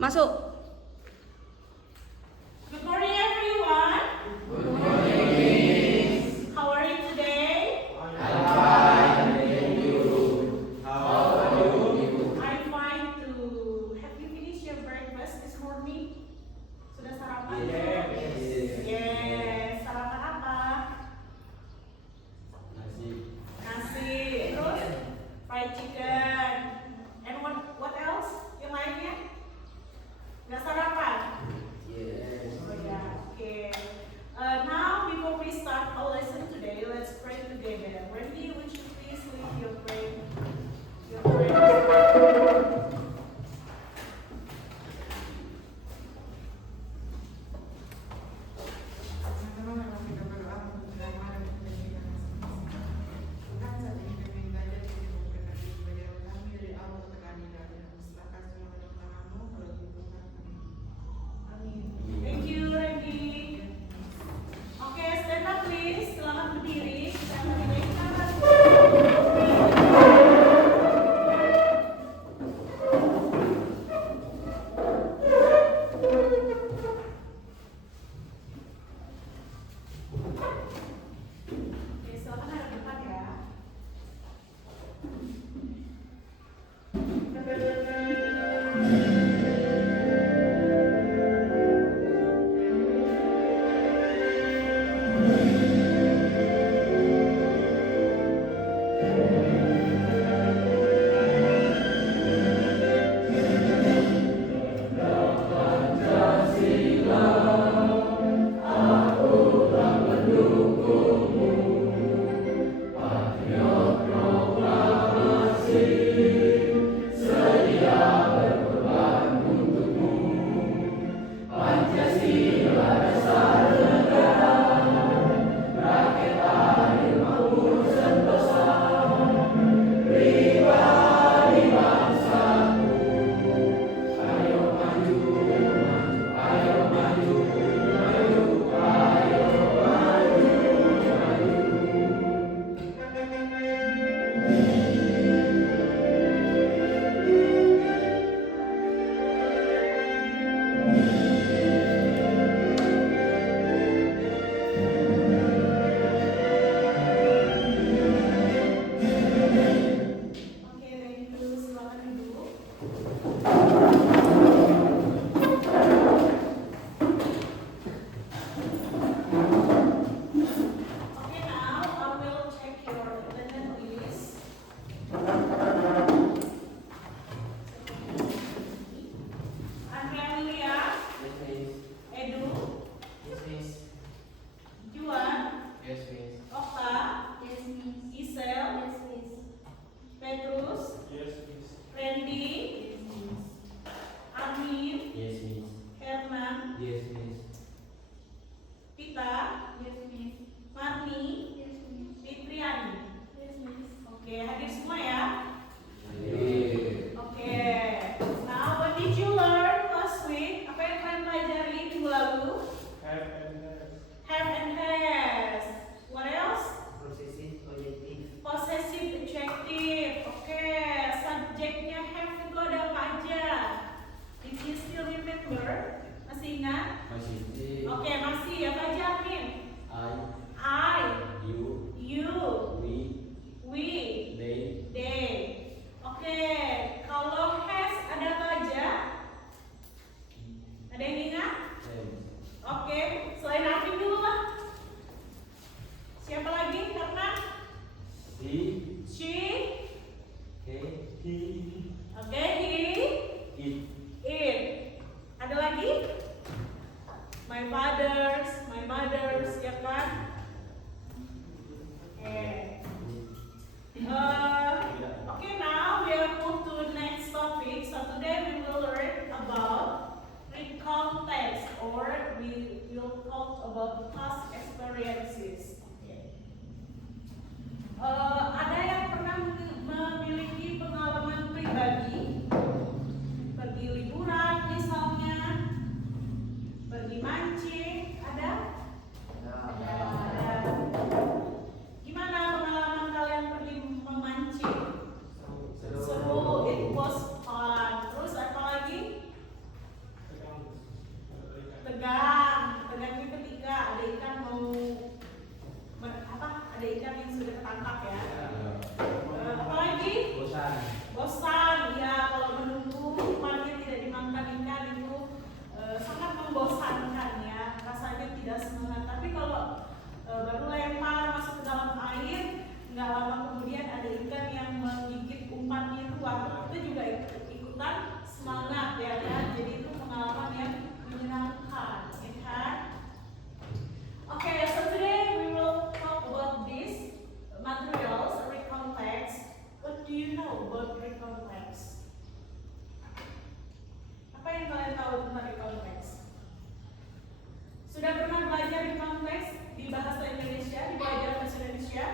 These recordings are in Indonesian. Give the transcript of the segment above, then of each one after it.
Masuk. Good morning, everyone. Good morning. How are you today? I'm fine, thank you. How are you? I'm fine too. Have you finished your breakfast this morning? Sudah sarapan? Yes. Yes. Sarapan apa? Nasi. Nasi. Terus fried chicken. And what else? Yang lainnya? Nggak sarapan? Yes. Oh yeah. Okay. Now before we start our lesson today, let's pray together. Randy, would you please lead your prayer? Your prayer. Thank you, Randy. Oke, stand up please. Silakan berdiri. Kita akan dinaikkan. Oke, silakan hadap depan ya. Oke, thank you. Silakan duduk. Okay, now I will check your attendance list. Andrea, Yes, miss. Edu, Yes, miss. Juan, Yes, miss. Okta, Yes, miss. Isel, Yes, miss. Petrus, Yes, miss. Randy, Yes, miss. Armin, Yes, miss. Herman, Yes, miss. Pita, Yes, miss. Marni, Yes, miss. Fitriani. Yes, miss. Oke, hadir semua ya. Yeah. Oke, now what did you learn last week? Apa yang kalian pelajari minggu lalu? Have and has. Have and has. What else? Possessive adjective. Possessive adjective. Oke, subjeknya have itu ada apa aja? Did you still remember? Masih ingat? Masih. Oke, masih. Apa aja, Amin? I, I, you, you, we, we, they. they. Oke, kalau has ada apa aja? Ada yang ingat? Them. Oke, selain Amin dulu lah. Siapa lagi? Karena He, she, he, oke, he, it. it. Ada lagi? My mothers, ya kan? Oke. Okay, now we are moved to the next topic. So today we will learn about recall text, or we will talk about past experiences. Ada yang pernah memiliki pengalaman pribadi menumbuhkan semangat ya kan. Jadi itu pengalaman yang menyenangkan, ya kan? Okay, so today we will talk about this materials, recon text. What do you know about recon text? Apa yang kalian tahu tentang recon text? Sudah pernah belajar recon text di bahasa Indonesia, di pelajaran bahasa Indonesia?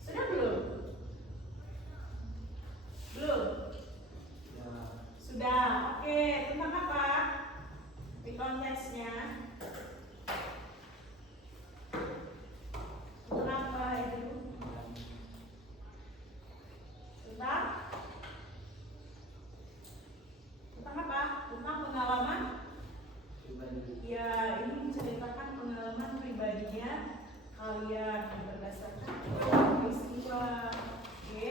Sudah belum? Belum? Ya. Sudah. Oke, tentang apa? Recon text-nya. Tentang apa itu? Tentang apa? Tentang pengalaman. Ya, ini menceritakan pengalaman pribadinya kalian berdasarkan peristiwa. Oke.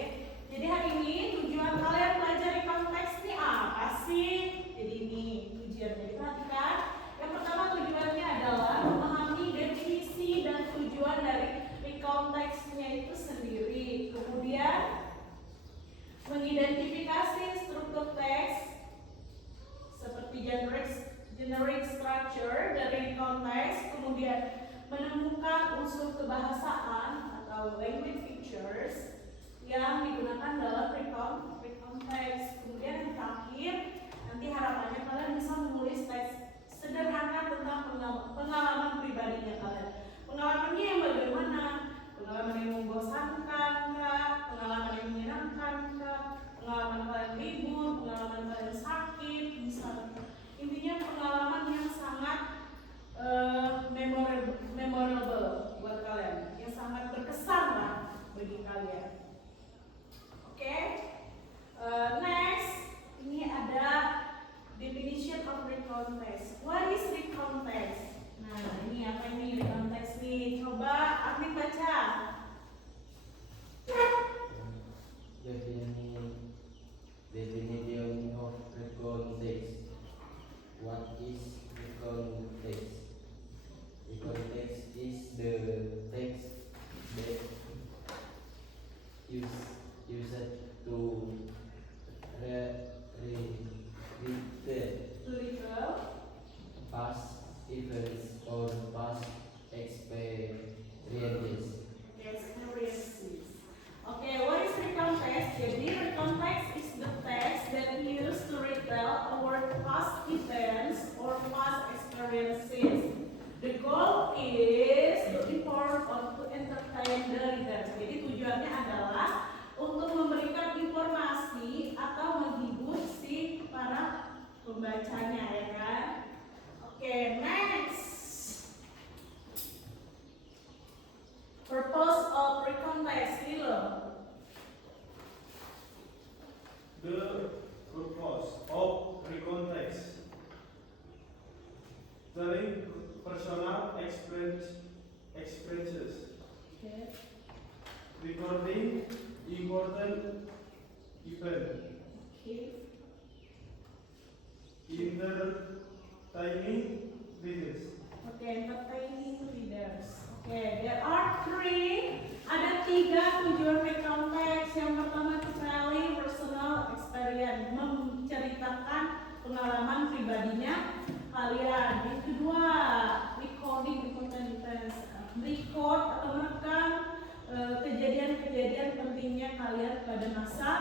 Jadi hari ini tujuan kalian belajar konteks ini apa sih? Jadi ini tujuannya, diperhatikan. Yang pertama tujuannya adalah memahami definisi dan tujuan dari konteksnya itu sendiri. Kemudian mengidentifikasi struktur teks seperti generic structure dari konteks, kemudian menemukan unsur kebahasaan atau language features yang digunakan dalam recon text. Kemudian yang terakhir, nanti harapannya kalian bisa menulis teks sederhana tentang pengalaman pribadinya kalian. Pengalamannya yang bagaimana? Pengalaman yang membosankan kah? Pengalaman yang menyenangkan kah? Pengalaman kalian libur, pengalaman kalian sakit, misalnya. Intinya pengalaman yang sangat memorable buat kalian, yang sangat berkesan lah bagi kalian. Oke. Next, ini ada definition of recon text. What is recon text? Nah, ini apa ini recon text nih? Coba Armin baca. Definition of recon text. What is recon text? Recon text is the text that used to Literal past events or past experiences. experiences. Okay, what is recon text? Jadi recon text is the text that used to retell our past events or past experiences. The goal is to inform or to entertain the readers. Jadi tujuannya adalah untuk memberikan informasi atau menghibur si para pembacanya, ya kan? Oke, next. Purpose of recon text, ini loh. The purpose of recon text: telling personal experiences, Okay. recording important event, Okay. entertaining readers. Okay, entertaining readers. Okay, there are three. Ada tiga tujuan recon text. Yang pertama itu telling personal experience, menceritakan pengalaman pribadinya kalian. Yang kedua, recording important events, record atau merekam kejadian-kejadian pentingnya kalian pada masa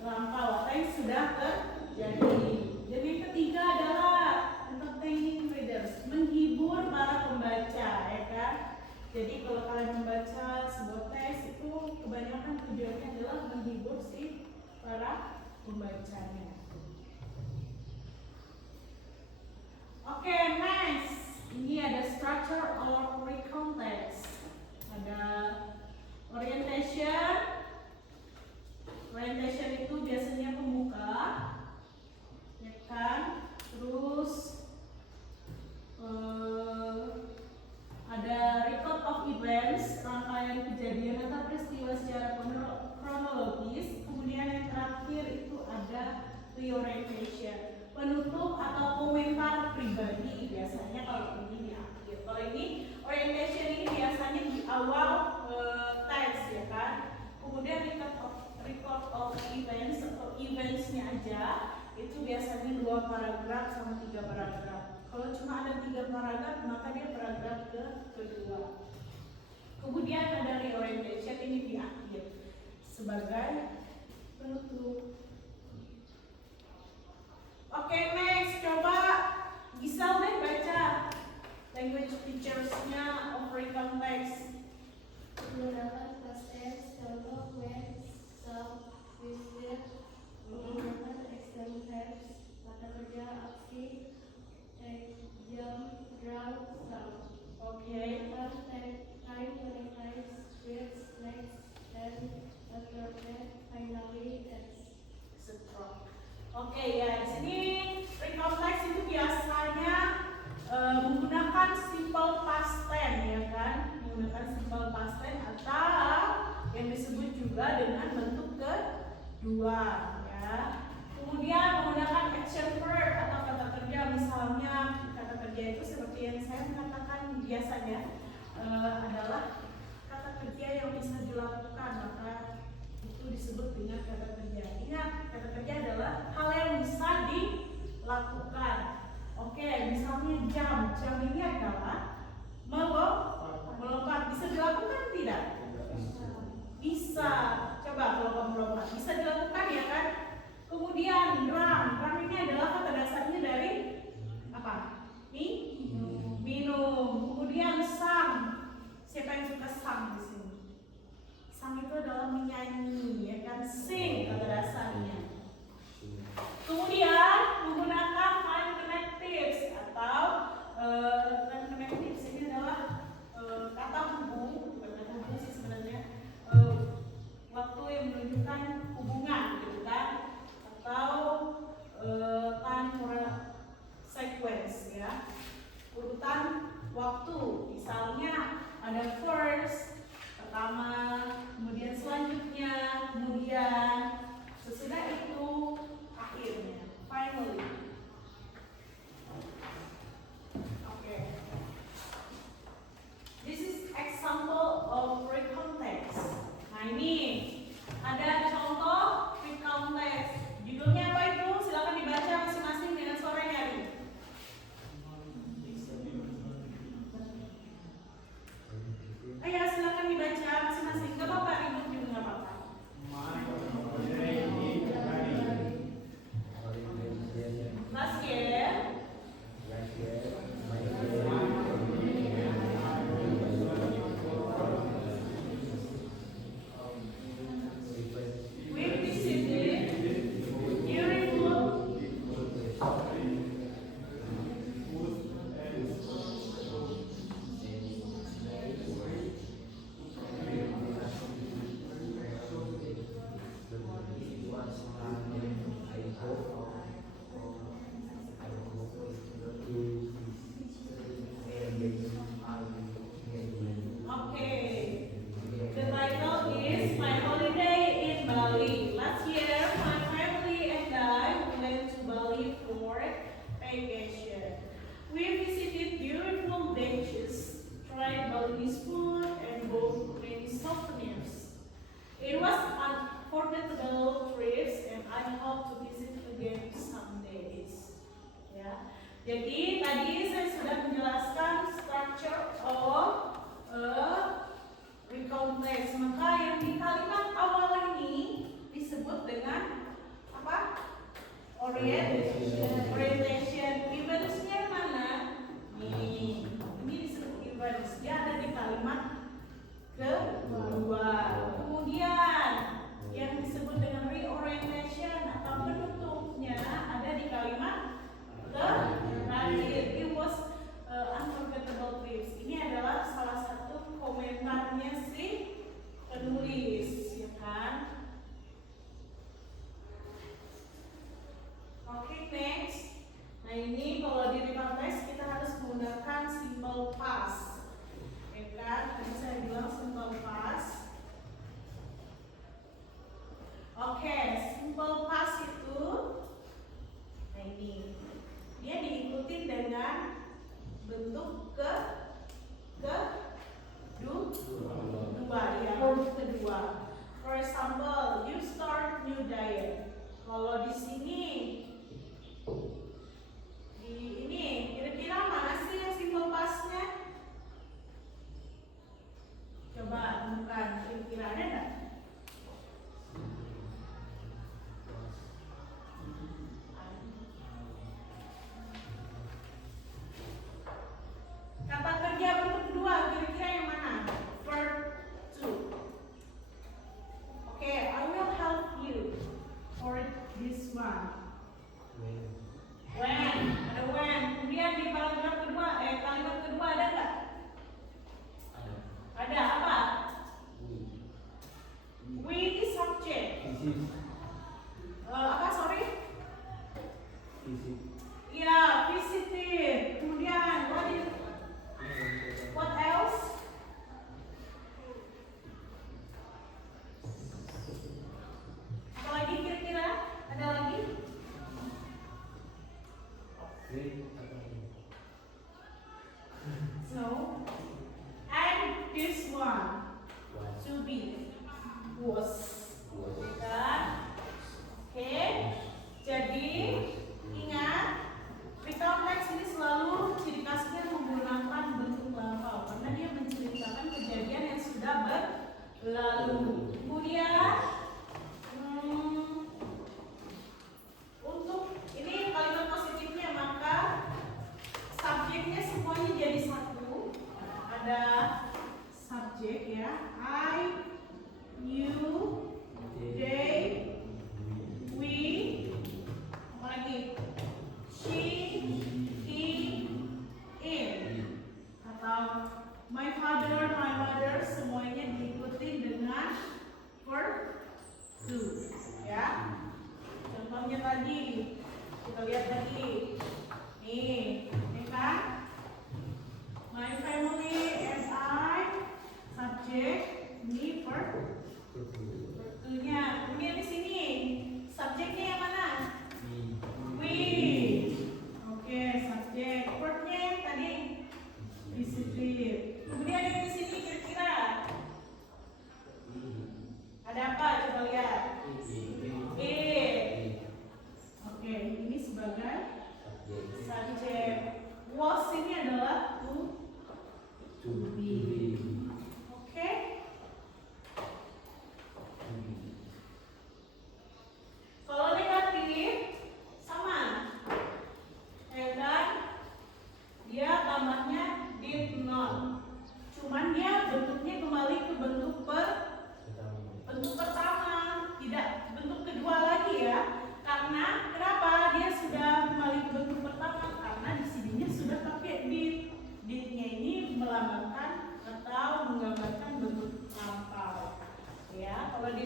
lampau, apa yang sudah terjadi. Dan yang ketiga adalah entertaining readers, menghibur para pembaca, ya kan? Jadi kalau kalian membaca sebuah teks itu kebanyakan tujuannya adalah menghibur si para pembacanya. Oke, next. Ini ada structure or recon text. Ada orientation. Orientation itu biasanya pembuka, ya kan? Terus ada record of events, rangkaian kejadian atau peristiwa secara kronologis. Kemudian yang terakhir itu ada reorientation, penutup atau komentar pribadi. Biasanya kalau ini di akhir. Kalau ini orientation ini biasanya di awal teks, ya kan. Kemudian record of events atau eventsnya aja 2 paragraf sama 3 paragraf. Kalau cuma ada 3 paragraf, maka dia paragraf kedua. Kemudian ada reorientation ini di akhir sebagai penutup. Oke, next coba Gisel deh baca language features-nya of written text. Menggunakan past tense, contoh when, some, visit. Menggunakan external verbs, kata kerja, aksi, jam, drum, sound. Oke. Time, monetize, words, next, then, after that, finally, ends. Setruk. Oke ya, di sini written text itu biasanya menggunakan simple past tense ya kan, menggunakan simple past tense atau yang disebut juga dengan bentuk kedua ya. Kemudian menggunakan action verb atau kata kerja, misalnya kata kerja itu seperti yang saya mengatakan biasanya adalah kata kerja yang bisa dilakukan, maka itu disebut dengan kata kerja. Ingat, kata kerja adalah hal yang bisa dilakukan. Oke, misalnya jam ini adalah melompat. Bisa dilakukan tidak? Bisa. Coba kalau kamu melompat, bisa dilakukan ya kan? Kemudian drum ini adalah kata dasarnya dari apa? Minum. Kemudian sang. Siapa yang suka sang di sini? Sang itu adalah menyanyi, ya kan? Sing kata dasarnya. Kemudian menggunakan time connectives atau time connectives ini adalah kata hubung, bukan kata hubung sih sebenarnya, waktu yang menunjukkan hubungan, gitu kan? Atau time sequence, ya, urutan waktu. Misalnya ada first, pertama, kemudian selanjutnya, kemudian sesudah itu akhirnya, finally. Okay. This is example of written text. Nah ini ada contoh written text. Judulnya apa itu? Silakan dibaca masing-masing dengan suara nyaring. Ayo silakan dibaca masing-masing. Gak apa-apa, ribut juga gak apa-apa. Last year, we visited beautiful Okay. The title is My Holiday in Bali. Last year, my family and I went to Bali for vacation. We visited beautiful beaches, tried Balinese food, and bought many souvenirs. It was unforgettable trips, and I hope to visit again someday. Ya. Jadi tadi saya sudah menjelaskan structure of written text. Maka yang di kalimat awal ini disebut dengan apa? Orientation. Eventsnya mana? Ini disebut events. Dia ada di kalimat kedua. Kemudian yang disebut dengan reorientation atau penutupnya ada di kalimat terakhir. It was unforgettable trips. Ini adalah salah satu komentarnya si penulis, ya kan? Oke. Kita lihat lagi. Nih, ini kan? My family and I, subjek, ini verb-nya. Kemudian di sini, subjeknya yang mana? We. Oke, subjek. Verb-nya yang tadi disiplin. Kemudian yang di sini kira-kira ada apa? Coba lihat. Oke, ini sebagai subjek. Was ini adalah to be. Oke. Kalau negatif sama. Ya kan? Dia tambahnya did not. Cuman dia bentuknya kembali ke bentuk pertama, tidak bentuk kedua lagi ya. Karena kenapa? Dia sudah kembali ke bentuk pertama karena di sininya sudah pakai did. Did-nya ini melambangkan atau menggambarkan bentuk lampau. Ya, kalau di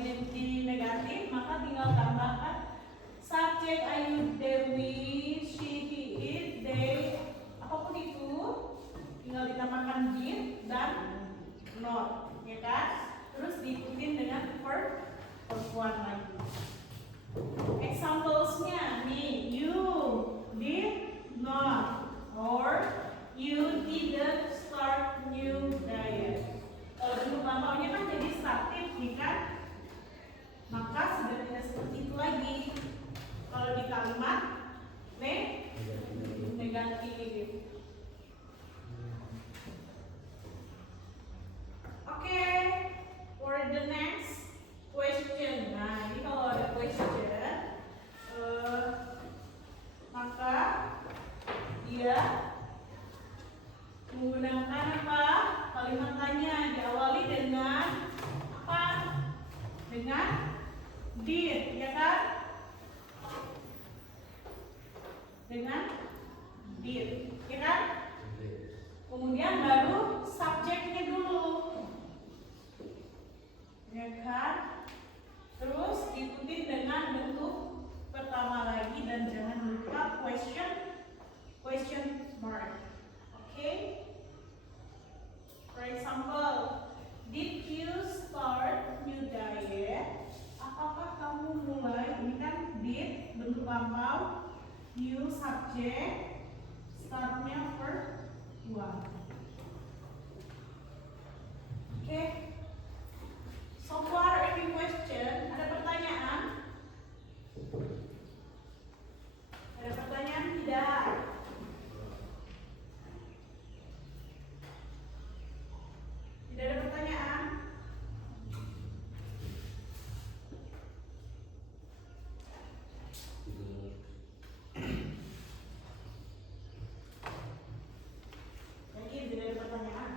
negatif maka tinggal tambahkan subjek I, you, they, we, she, he, it, they, apapun itu tinggal ditambahkan did dan not, ya kan? Terus diikutin dengan verb one lagi. Examples-nya nih, you did not or you didn't start new diet. Kalau bentuk lampaunya kan jadi statif nih kan? Maka sudah tidak seperti itu lagi. Kalau di kalimat negatif. Oke, for the next question. Nah, ini kalau ada question, maka dia menggunakan apa? Kalimat tanya diawali dengan apa? Dengan did, ya kan? Dengan did, ya kan? Kemudian baru subjeknya dulu, ya kan? Terus diikuti dengan bentuk pertama lagi dan jangan lupa question mark. Okay? For example, did you start new diet? Apakah kamu mulai? Ini kan did bentuk lampau, new subject, startnya verb one. Okay? So far, any question? Ada pertanyaan? Ada pertanyaan tidak? Tidak ada pertanyaan? Yakin tidak ada pertanyaan?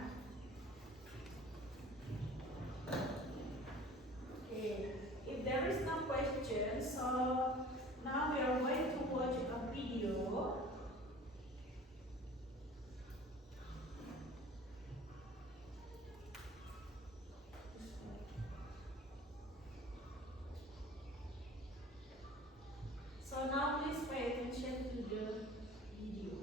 Okay. If there is no question, so now we are going to watch a video. So now please pay attention to the video.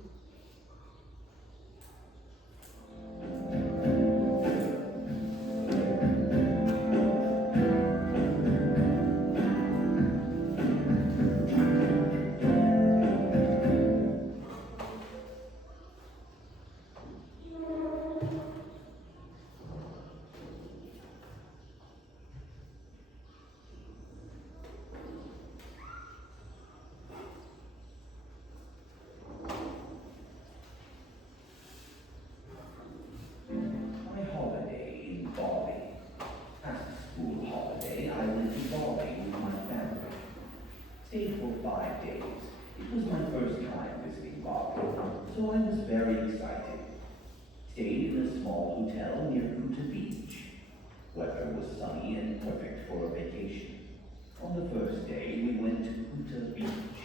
My holiday in Bali. As a school holiday, I went to Bali with my family. Stayed for 5 days. It was my first time visiting Bali, so I was very excited. Stayed in a small hotel near Kuta Beach. Weather was sunny and perfect for a vacation. On the first day, we went to Kuta Beach.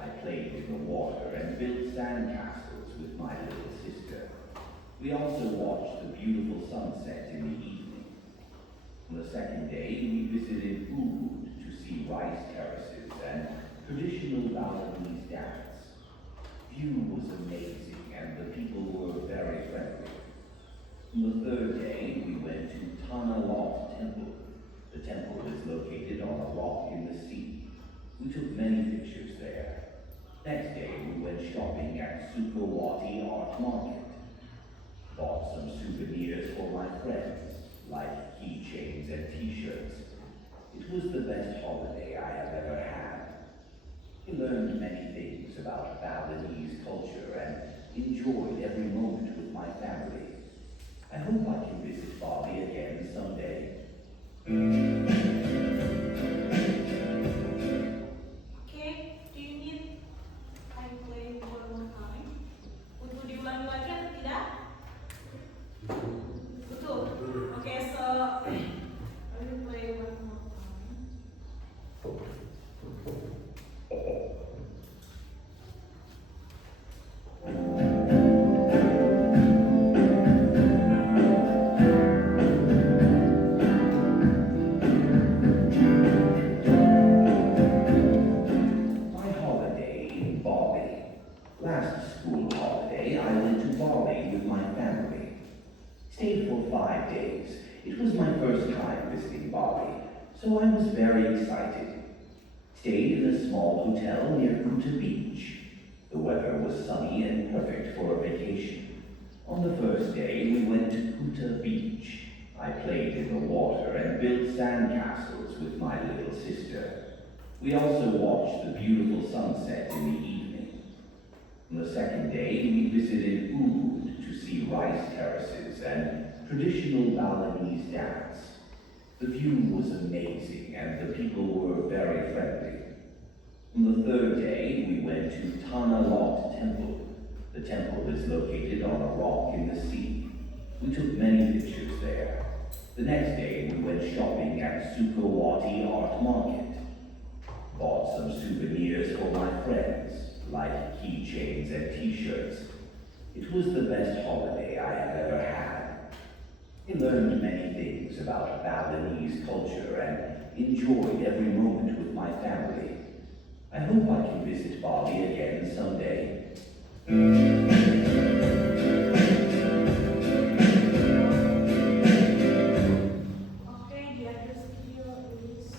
I played in the water and built sandcastles with my little sister. We also watched the beautiful sunset in the evening. On the second day, we visited Ubud to see rice terraces and traditional Balinese dance. view was amazing and the people were very friendly. On the third day, we went to Tana Lot Temple. The temple is located on a rock in the sea. We took many pictures there. Next day, we went shopping at Sukawati Art Market. Bought some souvenirs for my friends, like keychains and t-shirts. It was the best holiday I have ever had. We learned many things about Balinese culture and enjoyed every moment with my family. I hope I can visit Bali again someday. Okay, do you need I play one more time? Butuh diulangi lagi atau tidak? Butuh. Okay, so I will play one more time. My holiday in Bali. Last school holiday, I went to Bali with my family. Stayed for 5 days. It was my first time visiting Bali, so I was very excited. Stayed in a small hotel near Kuta Beach. The weather was sunny and perfect for a vacation. On the first day, we went to Kuta Beach. I played in the water and built sandcastles with my little sister. We also watched the beautiful sunset in the evening. On the second day, we visited Ubud to see rice terraces and traditional Balinese dance. The view was amazing and the people were very friendly. On the third day, we went to Tana Lot Temple. The temple is located on a rock in the sea. We took many pictures there. The next day, we went shopping at Sukawati Art Market. Bought some souvenirs for my friends, like keychains and t-shirts. It was the best holiday I have ever had. I learned many things about Balinese culture and enjoyed every moment with my family. I hope I can visit Bali again someday. Okay, the address video is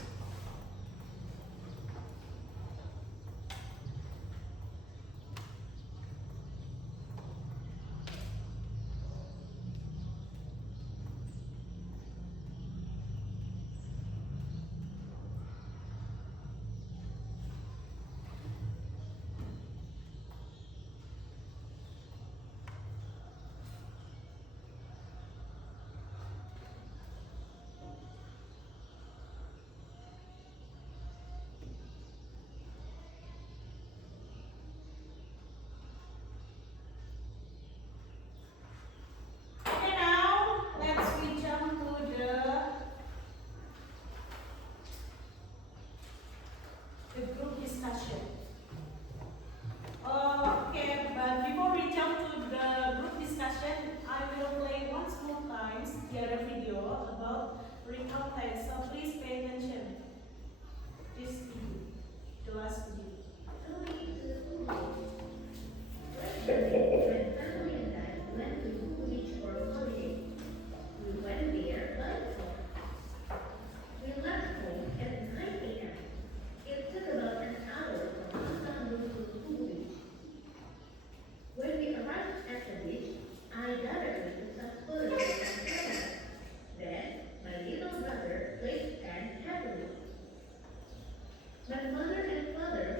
okay. Now let's we jump to the group discussion. Okay, but before we jump to the group discussion, I will play once more times the other video about recall text. So please pay attention. This video, the last video. My mother and father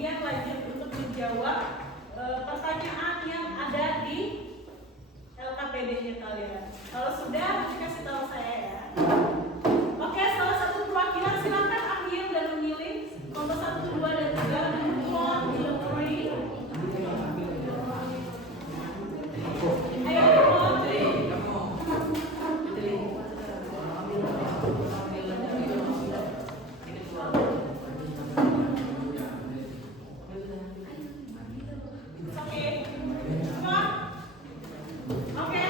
kemudian lanjut untuk menjawab pertanyaan yang ada di LKPD-nya kalian. Kalau sudah, nanti kasih tahu saya ya. Oke, salah satu perwakilan silakan ambil dan memilih nomor 1, 2, dan 3. Nomor 3. Ayo, nomor 3. Oke. Oke.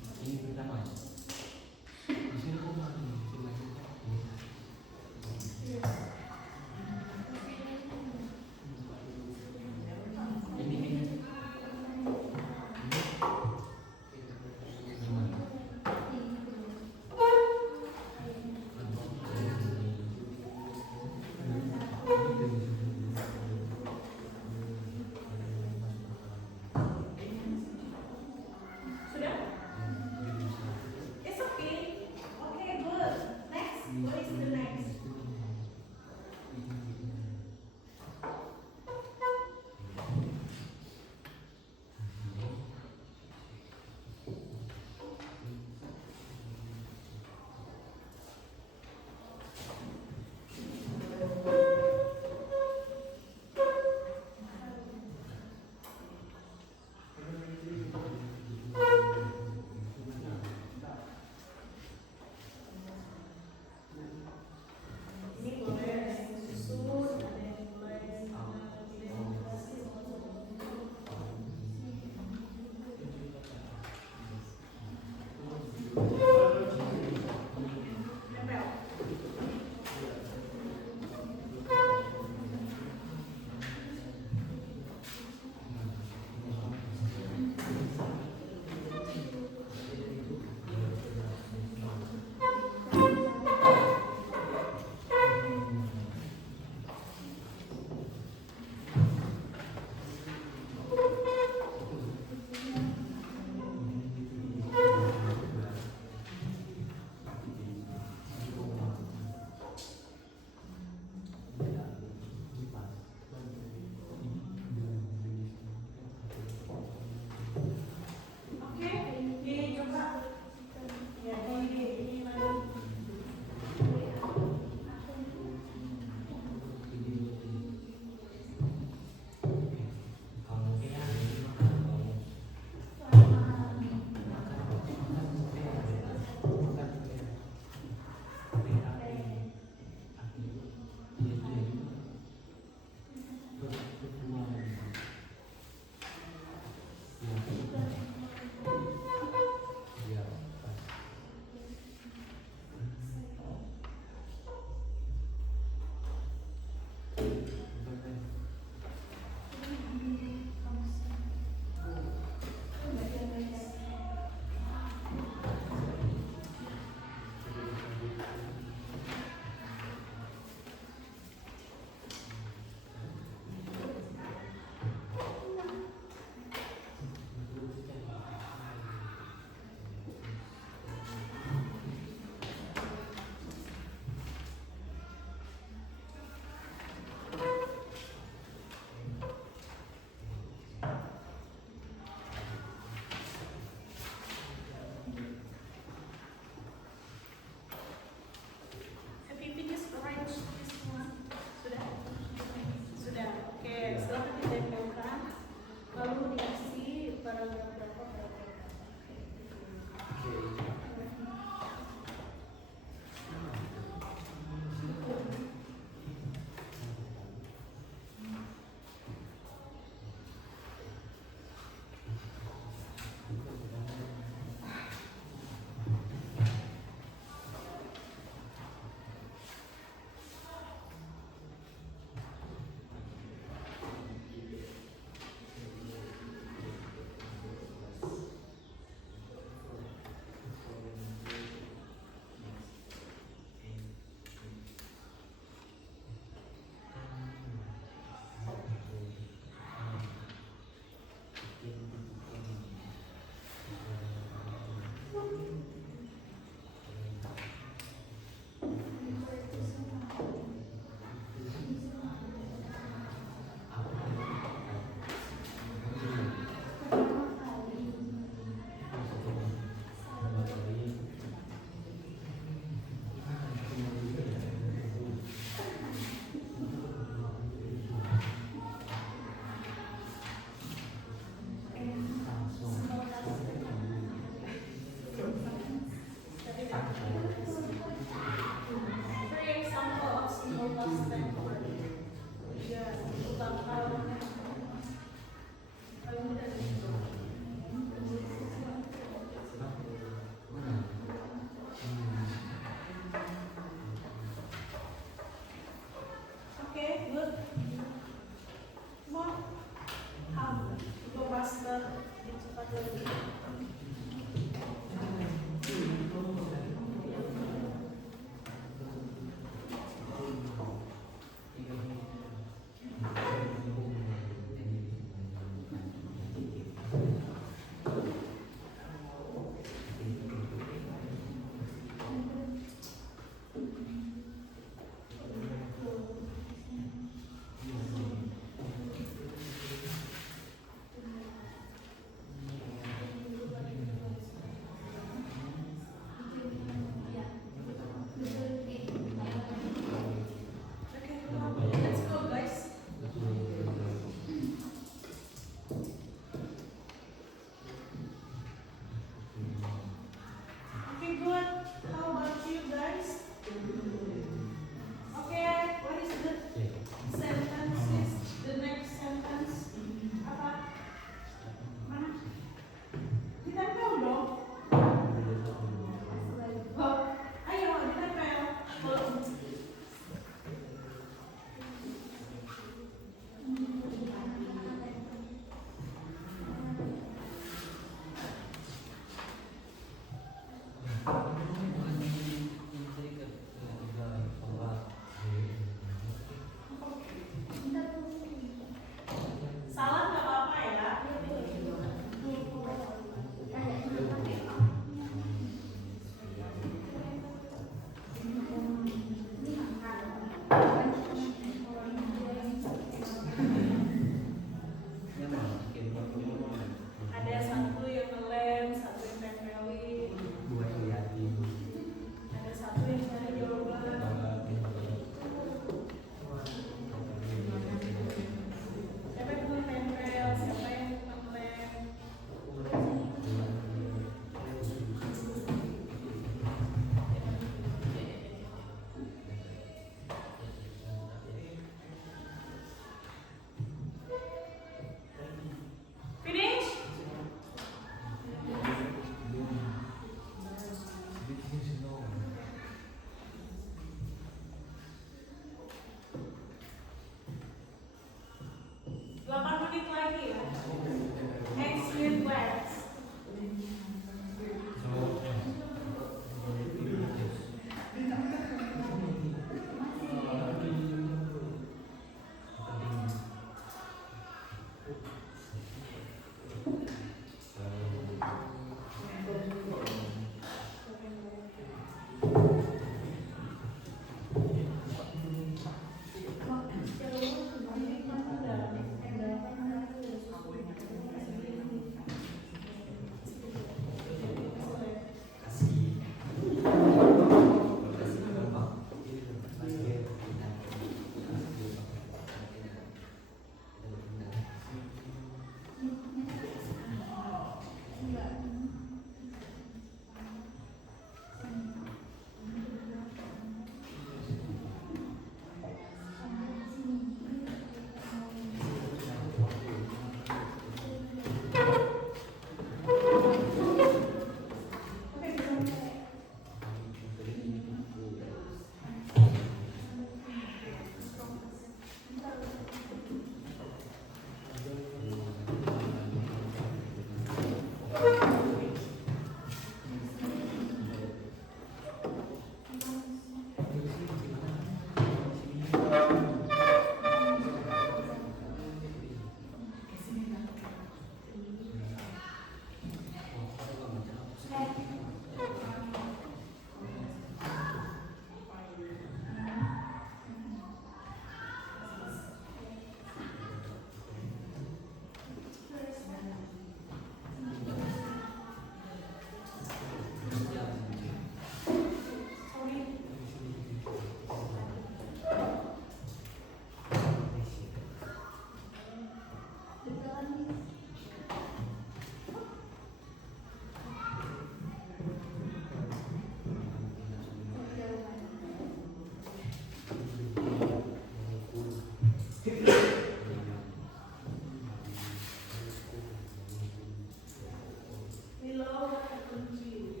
Below kunci.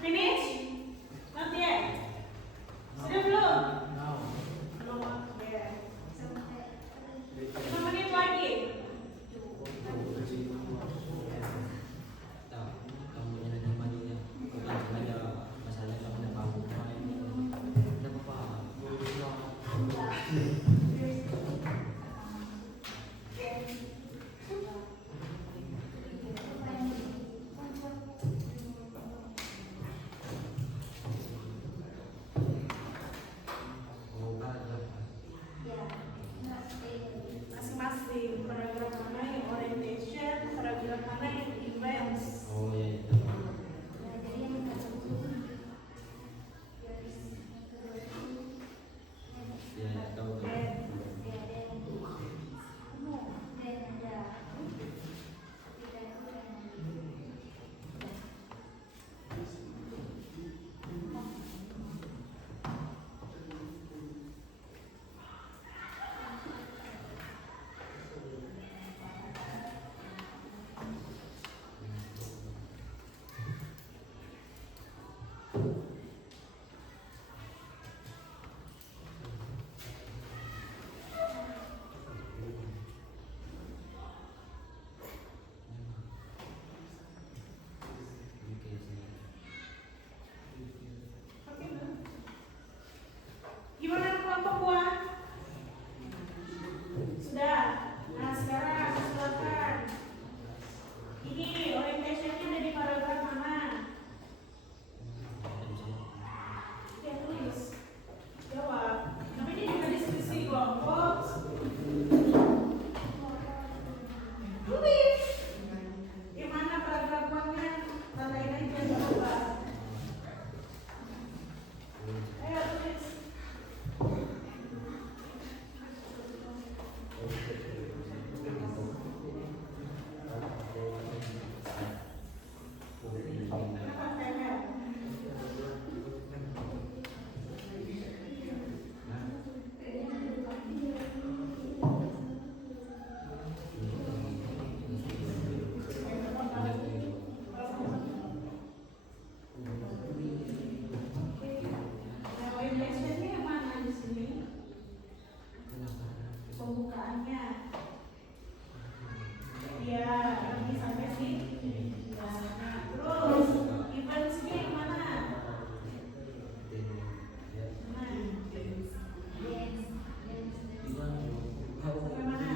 Finish? Not yet. Sudah belum? Belum. Oke. 5 menit lagi. Masing-masing paragraf mana yang orientation, paragraf mana yang events. Gimana kelompok buat? Sudah. Nah sekarang silakan. Ini orientationnya ada di paragraf mana? Ya tulis. Jawab. Tapi ini juga diskusi kelompok. Tulis. Gimana paragraf one-nya? Tandain aja coba. Ayo tulis. Orientationnya mana di sini? Pembukaannya. Iya, ini sampai sini. Ya, nah, terus eventsnya yang mana? Mana? Sampai mana?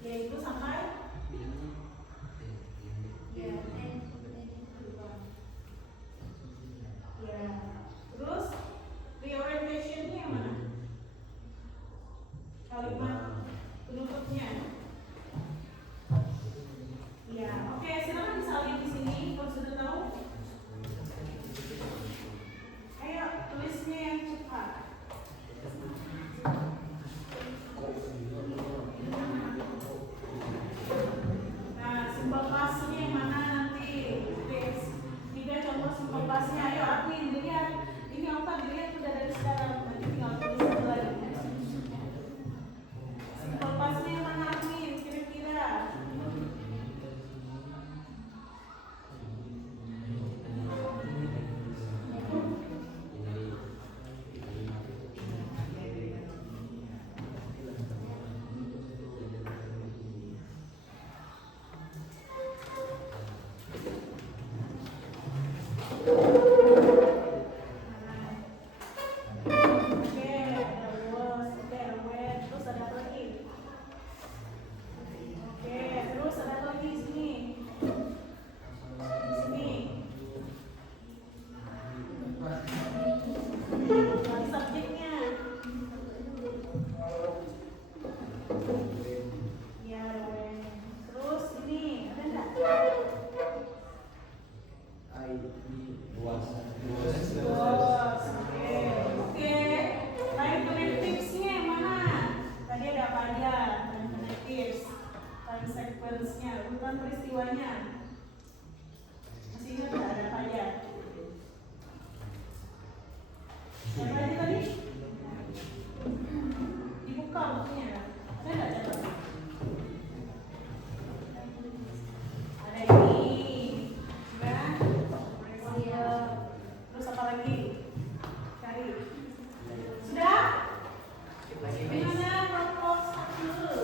Yaitu sampai ya. Terus reorientationnya yang mana? Kalimat Lagi subjeknya. Ya, Rowen. Terus ini ada enggak? Bos, oke. Oke. Time connect tipsnya yang mana? Tadi ada apa aja? Time connect tips, time sequence-nya, urutan peristiwanya. Masih ingat nggak ada apa aja? Apa aja tadi? Dibuka bukunya. Ada nggak catatan? Ada ini. Nah, terus apa lagi? Cari. Sudah? Gimana kelompok satu?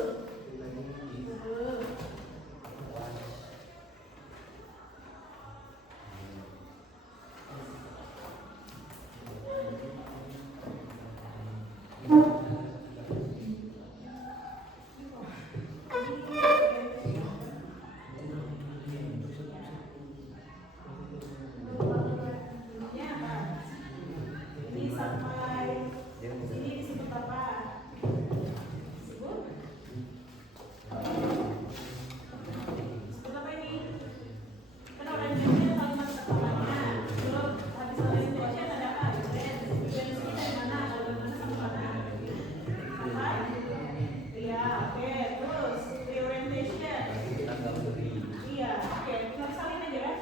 Ini apa? Ini sampai sini disebut apa? Disebut? Disebut apa ini? Kan orang Indonesia kalimat kepalanya. Belum habis orang Indonesia ada apa? Sequence ini dari mana? Dari mana sampai mana? Apa? Iya, oke. Terus reorientation. Iya, oke. Tinggal salin aja kan?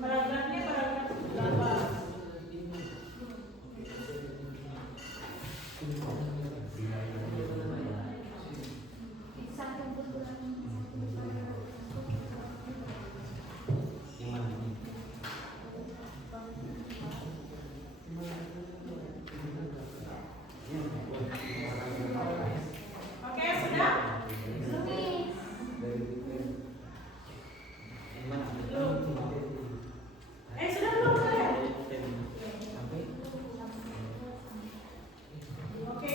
Paragrafnya paragraf berapa? Satu bulan. Oke, sudah? Belum. Sudah belum kalian? Oke,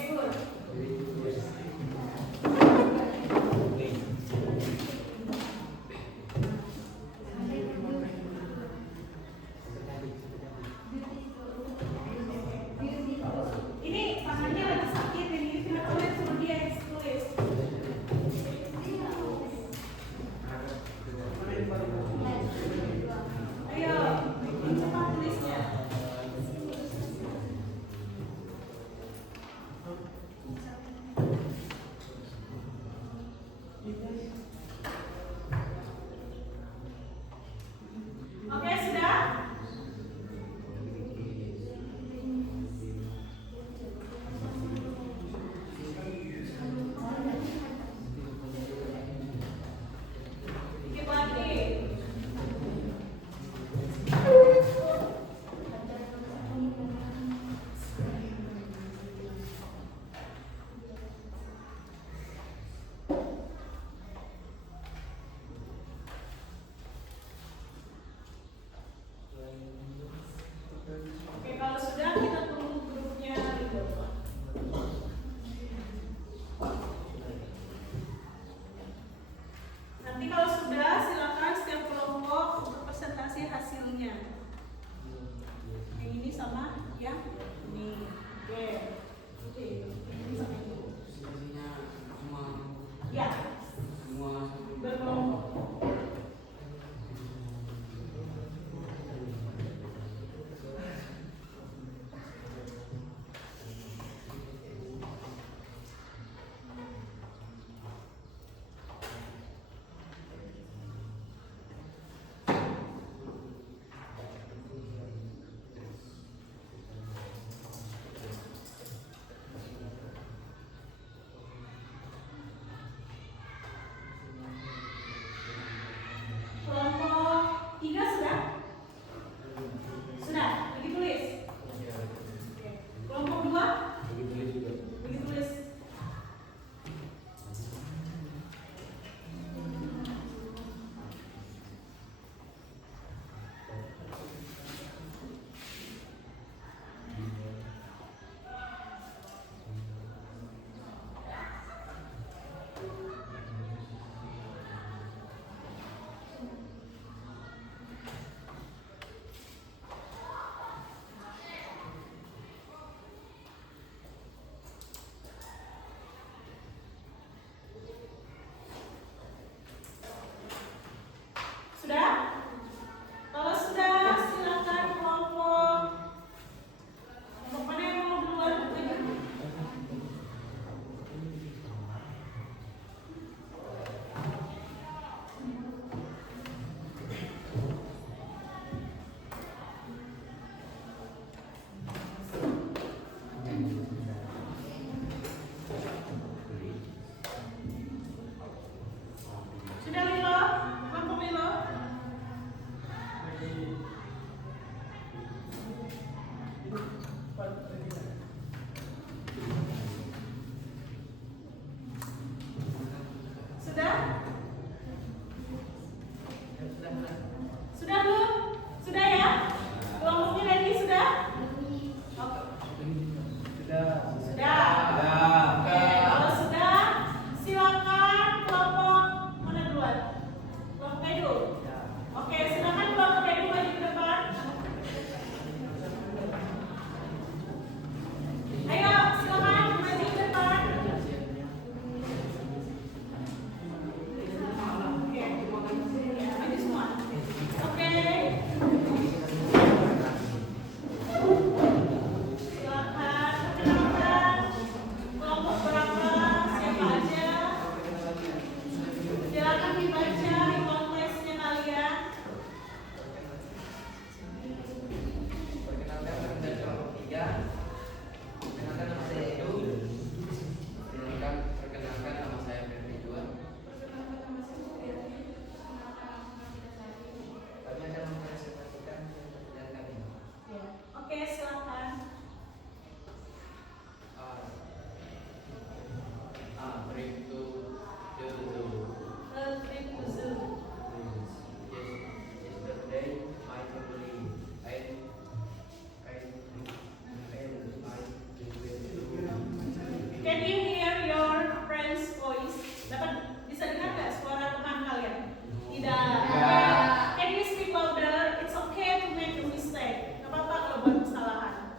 Can you hear your friend's voice? Dapat bisa dengar nggak suara teman kalian? Tidak. Okay. Can you speak louder? It's okay to make a mistake. Gak apa-apa kalau buat kesalahan.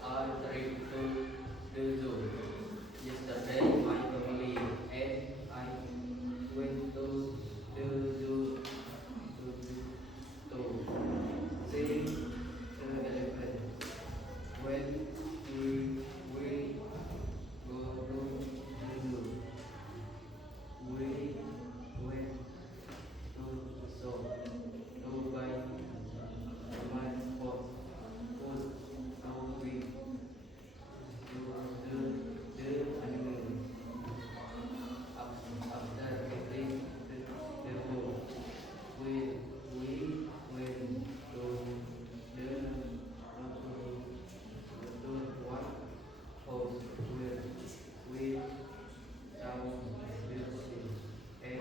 I trip to the zoo. Yesterday, my family and I went to the zoo to see the elephant. When we go to the zoo, we went to the shop to buy my sport food. Now we to the animal. After eating the food, we went to the what house where we saw the sea and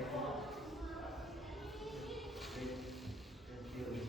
until we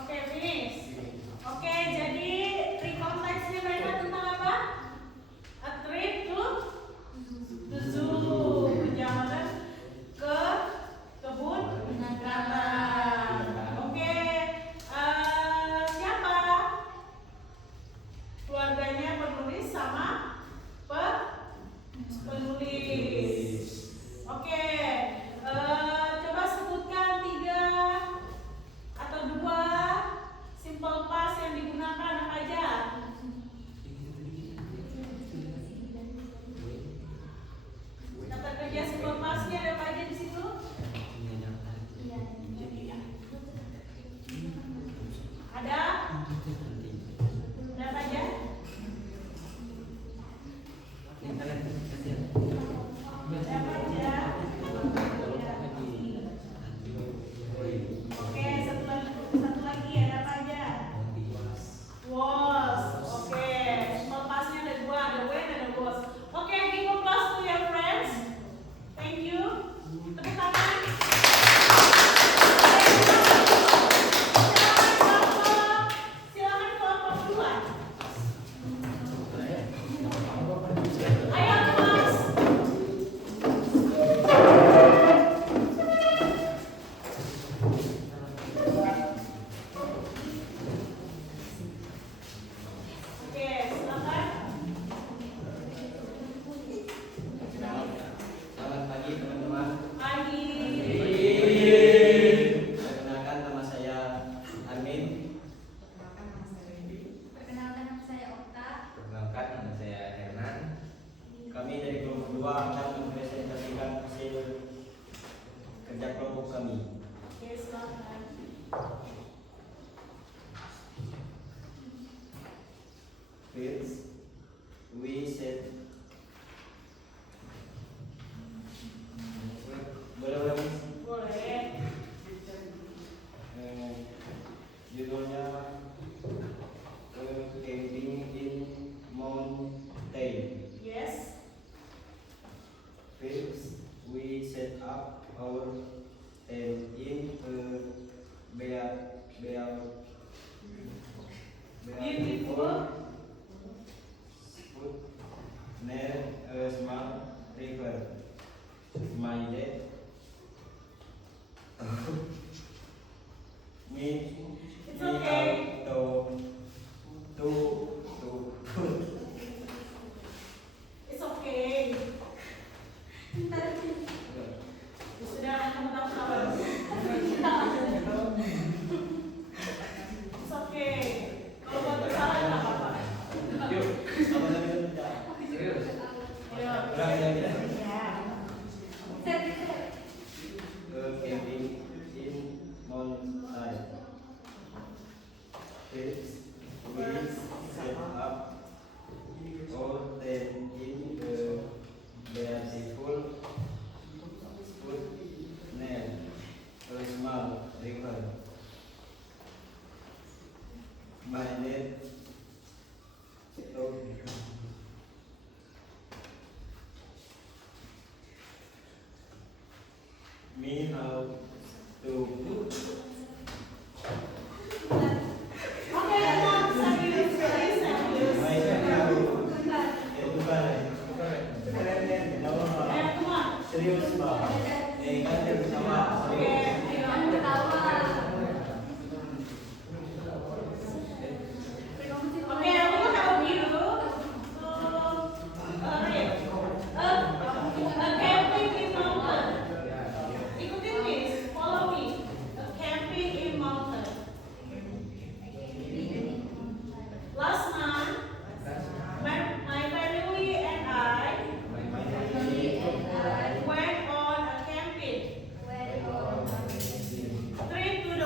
Oke, finish. Oke, jadi recall text-nya mereka tentang apa? A trip to the zoo. Perjalanan ke kebun binatang. Oke, siapa? Keluarganya penulis sama penulis. Oke, coba sebutkan 3 atau 2 simple past yang digunakan apa aja? Kata kerja simple pastnya ada apa aja di situ? Ada? Ada apa aja? Ada apa aja? Oke, satu lagi ada apa aja? Was. Oke, small pastnya ada 2, ada when, ada was. Oke, give applause to your friends. Thank you. Tepuk tangan. Silakan kelompok duluan. Ayo kelas. Oke, silakan. Selamat pagi teman-teman. Pagi. Perkenalkan nama saya Armin. Perkenalkan nama saya Okta. Perkenalkan nama saya Hernan. Kami dari kelompok 2 akan mempresentasikan hasil kerja kelompok kami. Oke, silakan. First, we said boleh Boleh. judulnya camping in mountain. Yes. First, we set up our tent in a Beautiful. spot near a small river. my dad. Me. It's okay. To. It's okay. Sudah kamu tahu kawan. It's okay. Kalau buat salah nggak apa-apa. Yuk, sama-sama kita. Serius. Ayo. Ulang lagi ya. Ya. Camping in mountain. It's we set up all tent in the beautiful footnail, a small river. My dad told me how to Oke, teman, serius, serius. my dad itu kan Ayo, teman. serius pak kan dia bersama Oke, ayo. Okay, I will help you to read. A camping in mountain. Ikutin this, follow me. A camping in mountain. Last month, my family and I went on a camping trip to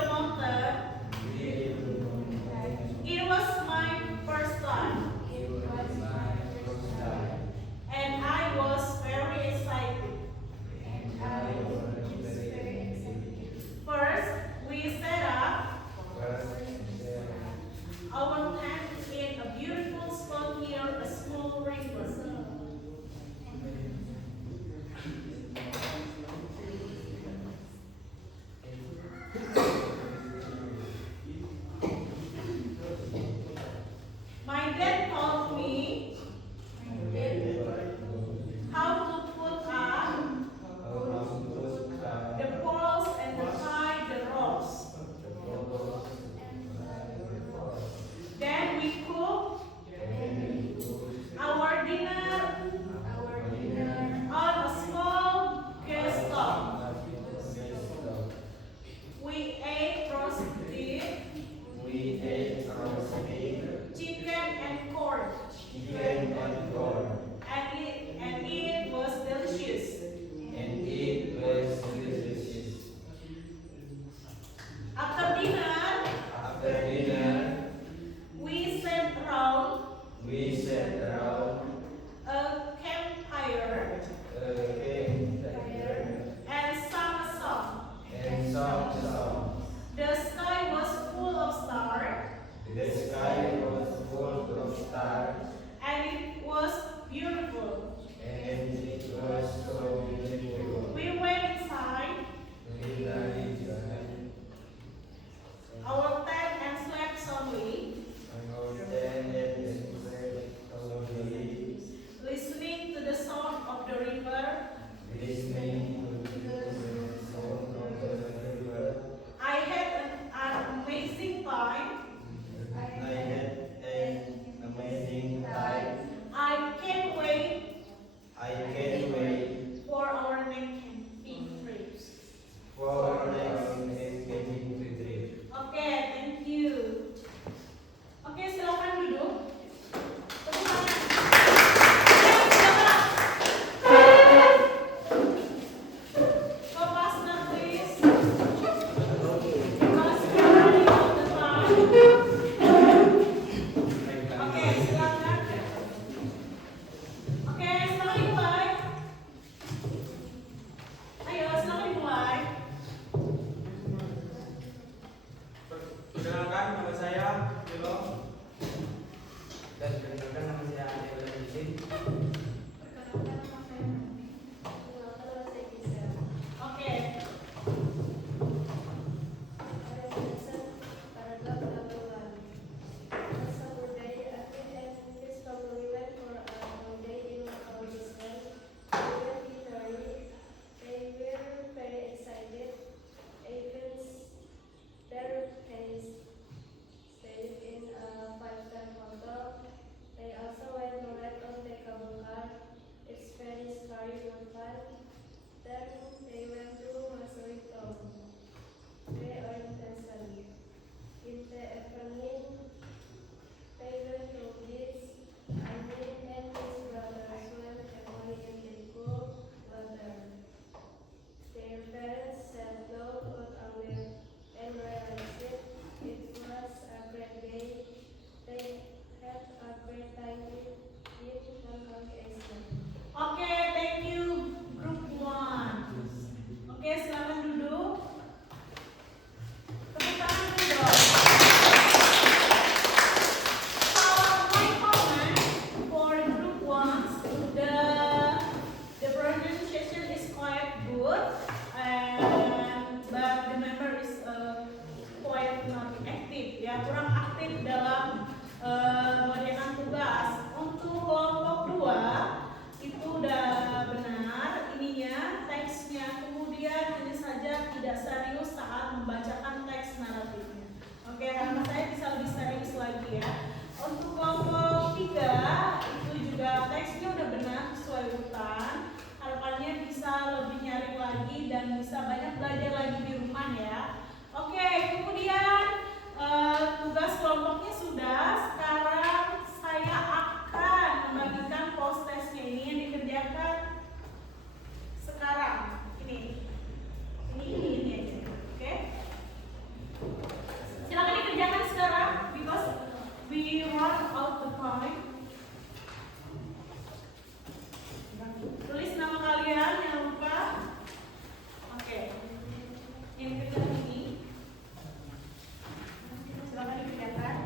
bisa banyak belajar lagi di rumah ya. Oke, kemudian tugas kelompoknya sudah. Sekarang saya akan membagikan post testnya ini yang dikerjakan sekarang. Ini aja. Oke. Silakan dikerjakan sekarang because we run out the time. Tulis nama kalian, jangan lupa. Oke. Yang kerjaan ini silakan dikerjakan.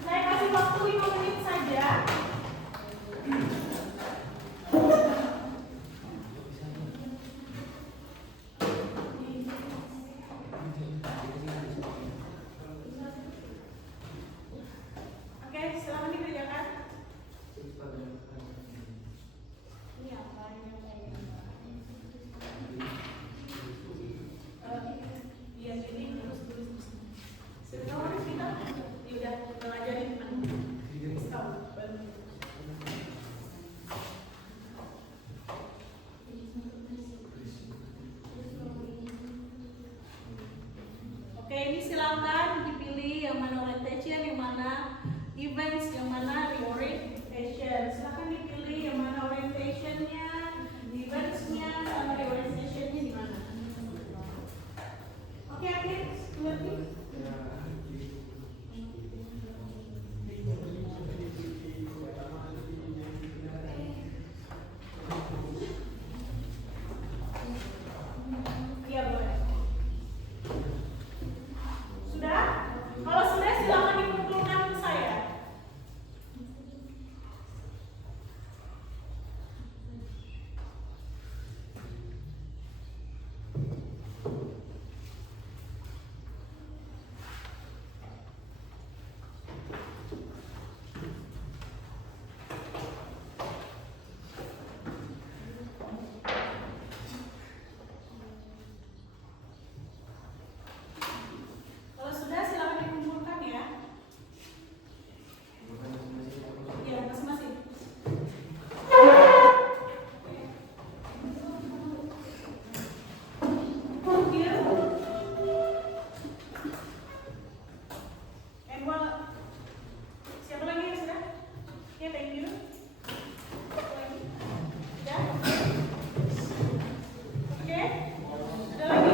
Saya kasih waktu 5 menit saja. Oke, silakan dikerjakan. Ini apa yang iya, ini terus tulis. Sekarang kita udah ngajarin tahu. Oke, ini silakan dipilih yang mana orientation, yang mana events, yang mana reorientation. Silakan dipilih yang mana orientationnya, eventsnya, sama reorientationnya di mana. Oke, mengerti? Iya, boleh. Sudah? Kalau sudah silakan dikumpulkan ke saya. Kalau sudah silakan dikumpulkan ya. Iya, masing-masing. Thank you. And what? Siapa lagi yang sudah? Oke, thank you. Siapa lagi? Ya? Oke? Ada lagi?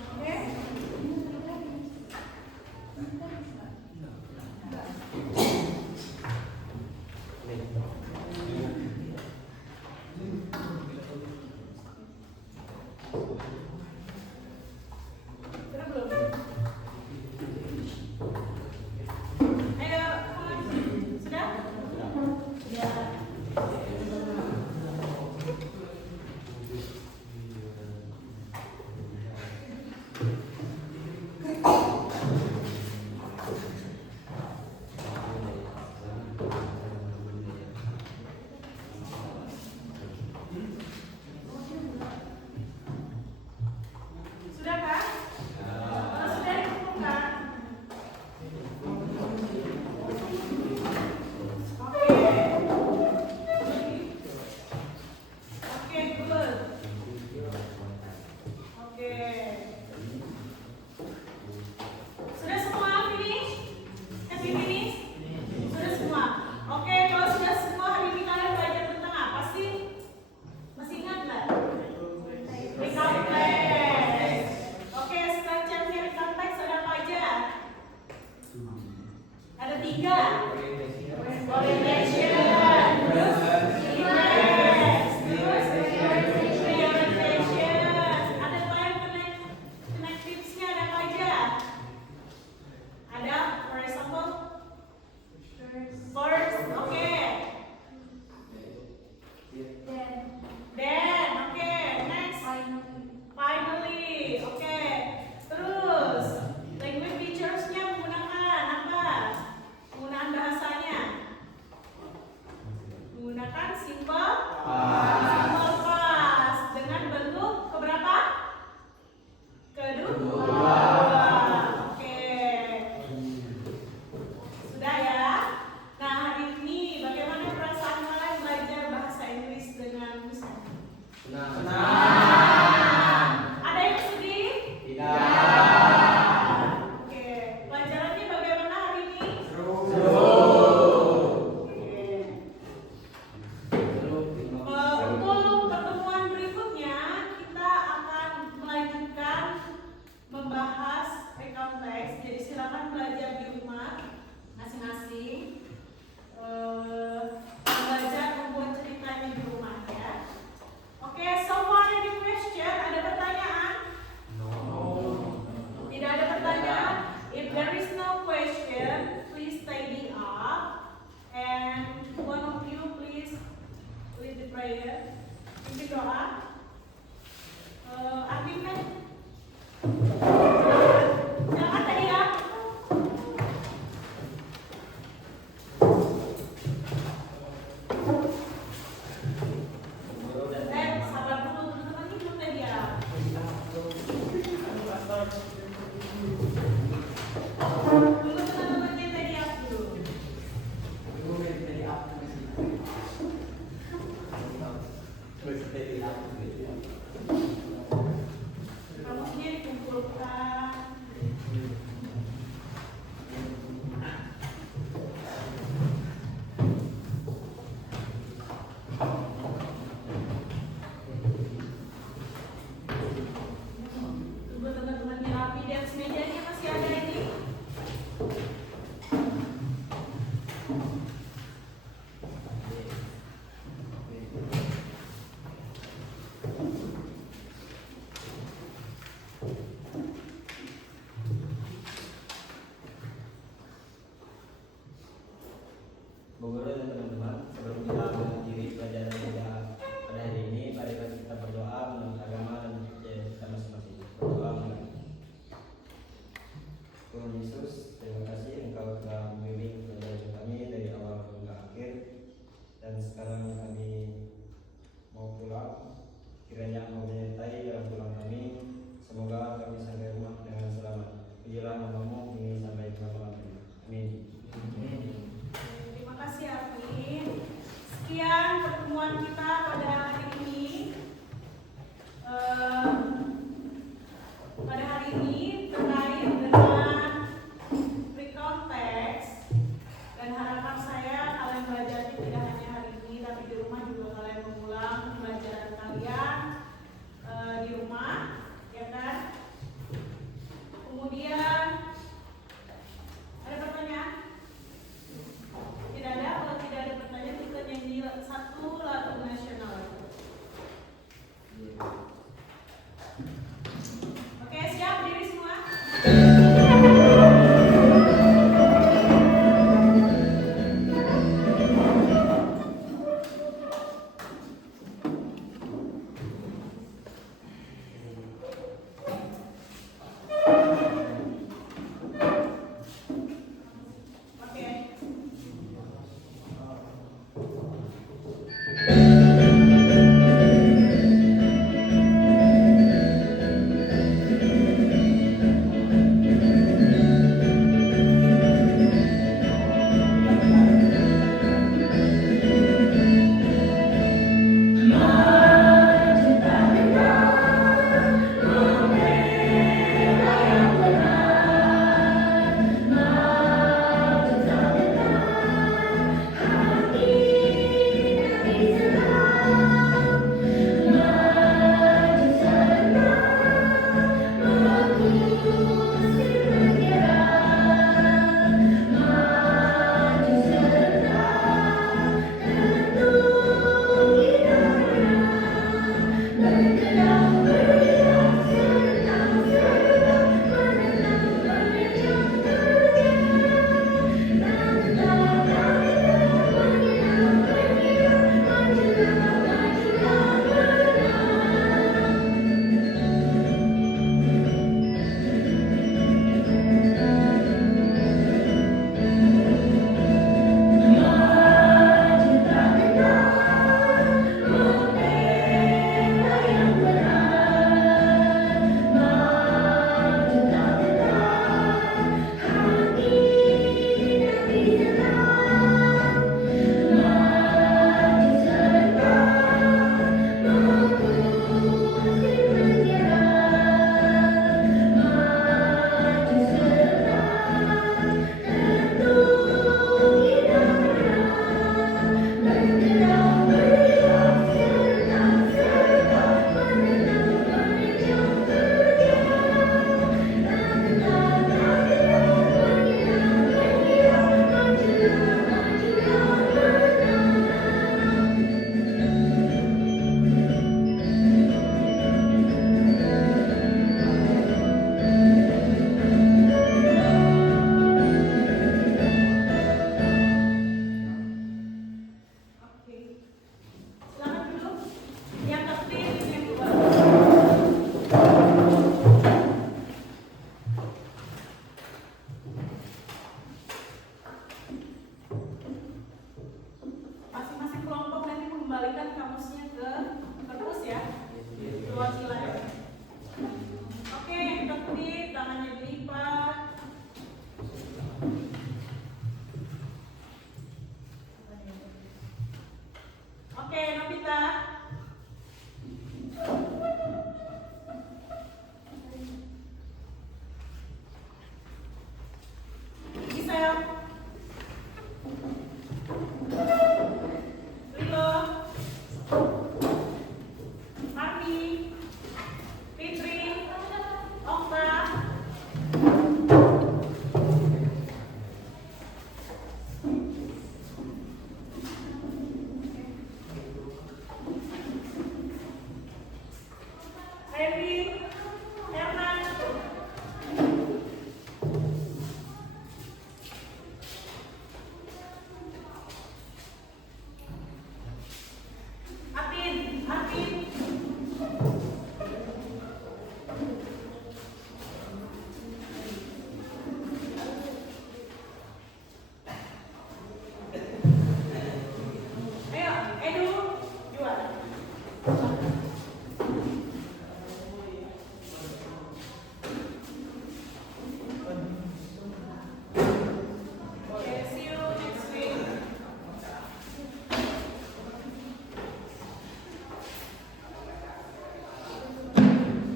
Oke? Sudah belum? Ayo, sudah? Ya. Sudah kan? Kalau sudah dikumpulkan. Oke, good. Oke. Sudah semua finish? Happy finish? Sudah semua. Oke, kalau sudah semua hari ini kalian belajar tentang apa sih? Masih ingat nggak? Recount text. Oke, structure-nya recount text ada apa aja? Ada 3. Orientation, terus events, terus reorientation. Ada time connectives-nya ada apa aja? Ada, for example, first, oke. Then, oke. Next, finally, oke. Terus, language features-nya menggunakan apa? Penggunaan bahasanya. Bu Guru dan teman-teman, sebelum kita mengakhiri pelajaran kita pada hari ini, mari kita berdoa menurut agama dan kita masing-masing. Berdoa mulai. Tuhan Yesus, terima kasih Engkau telah membimbing pelajaran kami dari awal hingga akhir, dan sekarang kami mau pulang. Kiranya Engkau menyertai dalam pulang kami. Semoga kami sampai rumah dengan selamat. Pujilah namamu ini sampai selama-lamanya. Amin. Terima kasih Alvin. Sekian pertemuan kita pada hari ini.